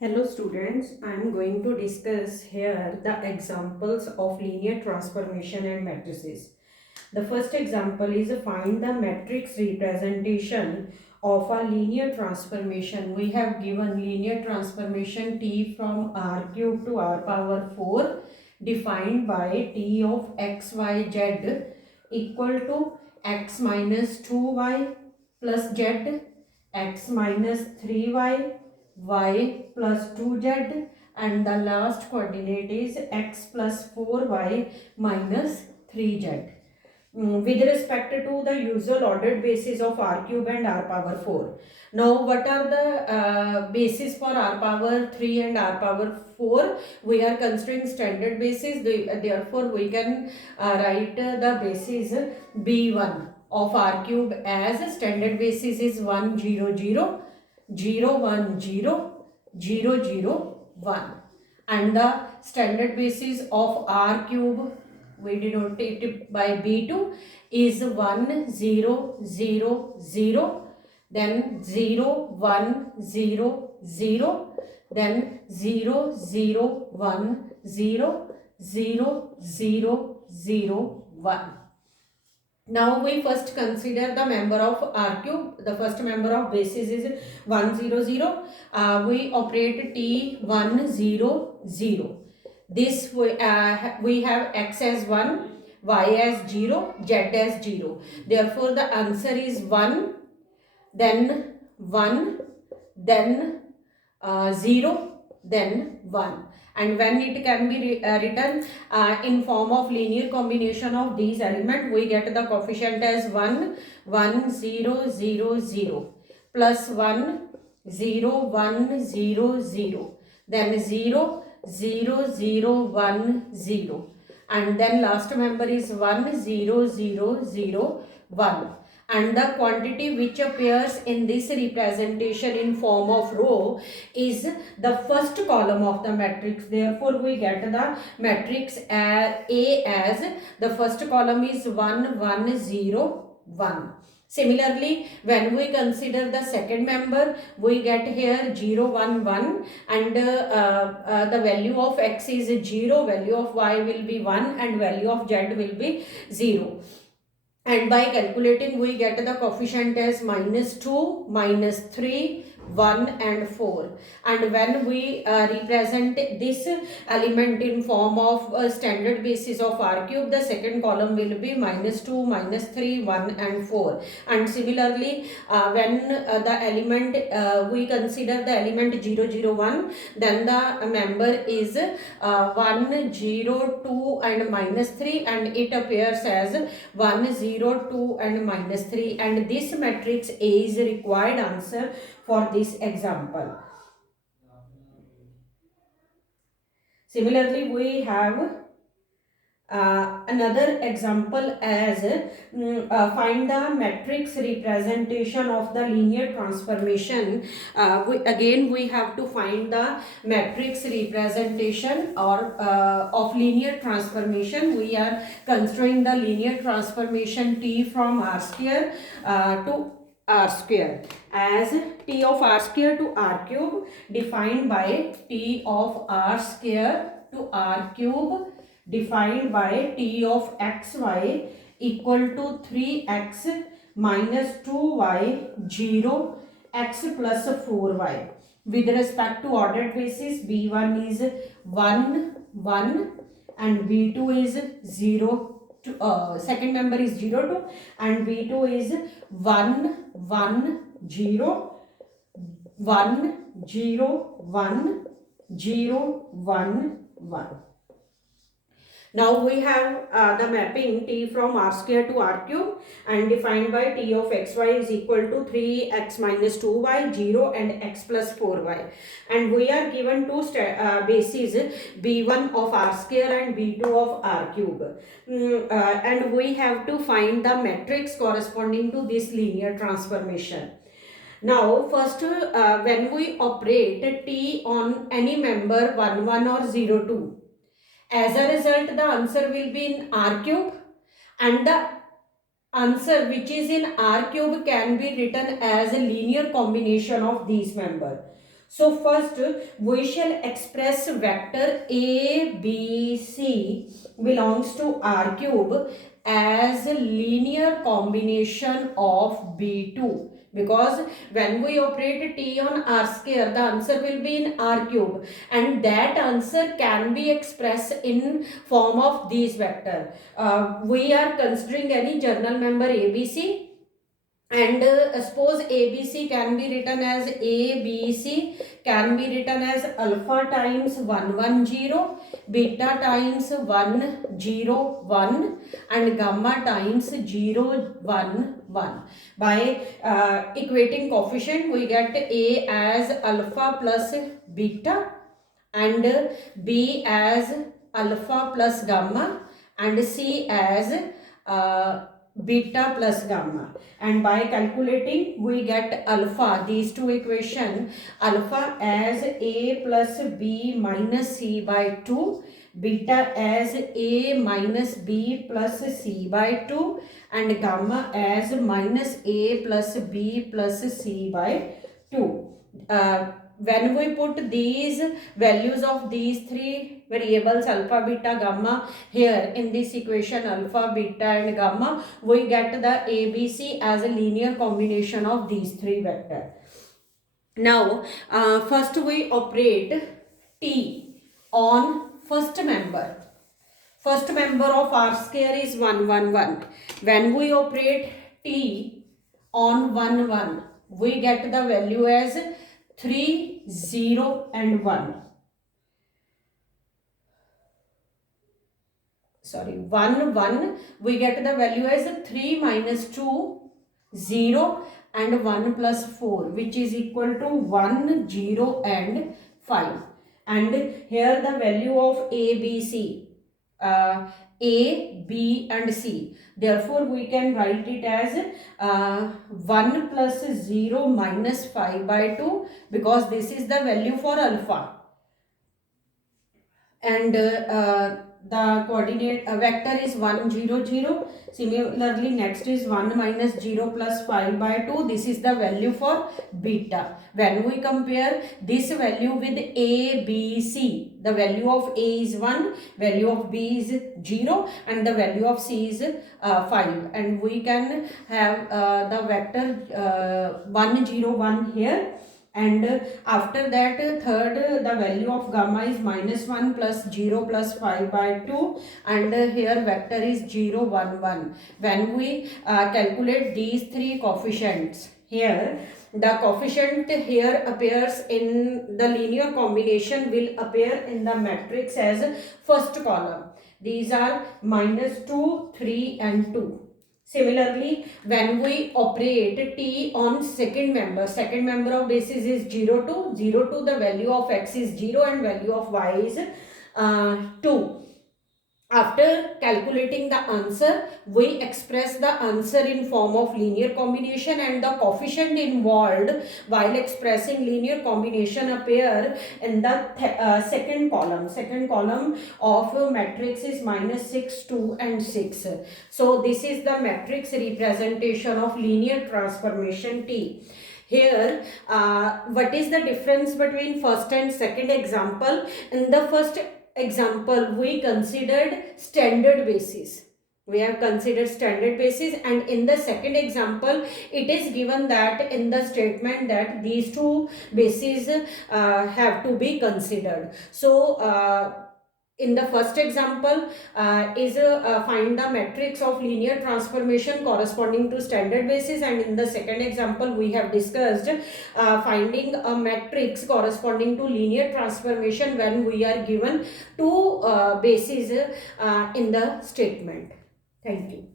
Hello students, I am going to discuss here the examples of linear transformation and matrices. The first example is find the matrix representation of a linear transformation. We have given linear transformation T from R cube to R power 4 defined by T of x, y, z equal to x minus 2y plus z, x minus 3y, y plus 2z, and the last coordinate is x plus 4y minus 3z. With respect to the usual ordered basis of r cube and r power 4. Now what are the basis for r power 3 and r power 4? We are considering standard basis, therefore we can write the basis b1 of r cube as standard basis is 1 0 0 0 1 0 0 0 1, and the standard basis of r cube we denote it by b2 is 1 0 0 0, then 0 1 0 0, then 0 0 1 0 0 0 0 1. Now we first consider the member of R cube. The first member of basis is 1 0 0. We operate T 1 0 0. This we have x as 1, y as 0, z as 0. Therefore the answer is 1, then 1, then 0, then 1. And when it can be written in form of linear combination of these elements, we get the coefficient as 1 1 0 0 0 plus 1 0 1 0 0, then 0 0 0 1 0, and then last member is 1 0 0 0 1, and the quantity which appears in this representation in form of row is the first column of the matrix. Therefore we get the matrix A as the first column is 1 1 0 1. Similarly, when we consider the second member, we get here 0 1 1, and the value of x is 0, value of y will be 1, and value of z will be 0. And by calculating we get the coefficient as -2, -3, 1 and 4. And when we represent this element in form of a standard basis of r cube, the second column will be -2, -3, 1 and 4. And similarly, when the element we consider the element 0 0 1, then the member is 1 0 2 and -3, and it appears as 1 0 2 and -3, and this matrix A is required answer for this example. Similarly, we have another example as find the matrix representation of the linear transformation. We have to find the matrix representation or of linear transformation. We are considering the linear transformation T from R square to R square as T of R square to R cube defined by T of R square to R cube defined by T of xy equal to 3x minus 2y 0 x plus 4y. With respect to ordered basis, b1 is 1 1 and b2 is 0 to, second member is 0 2, and b2 is 1 1 0 1 0 1 0 1 1. Now we have the mapping T from R square to R cube and defined by T of xy is equal to 3x minus 2y 0 and x plus 4y, and we are given two bases b1 of R square and b2 of R cube, and we have to find the matrix corresponding to this linear transformation. Now first when we operate T on any member 1 1 or 0 2, as a result, the answer will be in R cube, and the answer which is in R cube can be written as a linear combination of these members. So first we shall express vector A, B, C belongs to R cube as a linear combination of B2, because when we operate T on R square, the answer will be in R cube, and that answer can be expressed in form of these vector. We are considering any journal member ABC, and suppose ABC can be written as ABC can be written as alpha times 110, beta times 101, and gamma times 011. By equating coefficient, we get A as alpha plus beta, and B as alpha plus gamma, and C as beta plus gamma. And by calculating we get alpha, these two equation, alpha as A plus B minus C by 2, beta as A minus B plus C by 2, and gamma as minus A plus B plus C by 2. When we put these values of these three variables alpha, beta, gamma here in this equation, alpha, beta and gamma, we get the ABC as a linear combination of these three vectors. Now first we operate T on first member. First member of R square is 111. When we operate T on 1 1, we get the value as 3 0 and 1. Sorry, 1 1, we get the value as 3 minus 2 0 and 1 plus 4, which is equal to 1 0 and 5. And here the value of A, B, C, A, B and C. Therefore, we can write it as 1 plus 0 minus 5 by 2, because this is the value for alpha. And the coordinate vector is 1 0 0. Similarly, next is 1 minus 0 plus 5 by 2. This is the value for beta. When we compare this value with A, B, C, the value of A is 1, value of B is 0, and the value of C is 5. And we can have the vector 1 0 1 here. And after that, third, the value of gamma is minus 1 plus 0 plus 5 by 2, and here vector is 0 1 1. When we calculate these three coefficients here, the coefficient here appears in the linear combination will appear in the matrix as first column. These are minus 2, 3 and 2. Similarly, when we operate T on second member of basis is 0 2, 0 2, the value of x is 0 and value of y is 2. After calculating the answer, we express the answer in form of linear combination, and the coefficient involved while expressing linear combination appear in the second column. Second column of matrix is minus 6, 2 and 6. So this is the matrix representation of linear transformation T. Here, what is the difference between first and second example? In the first example, we considered standard basis. We have considered standard basis, and in the second example, it is given that in the statement that these two bases have to be considered. So, in the first example find the matrix of linear transformation corresponding to standard basis, and in the second example we have discussed finding a matrix corresponding to linear transformation when we are given two bases in the statement. Thank you.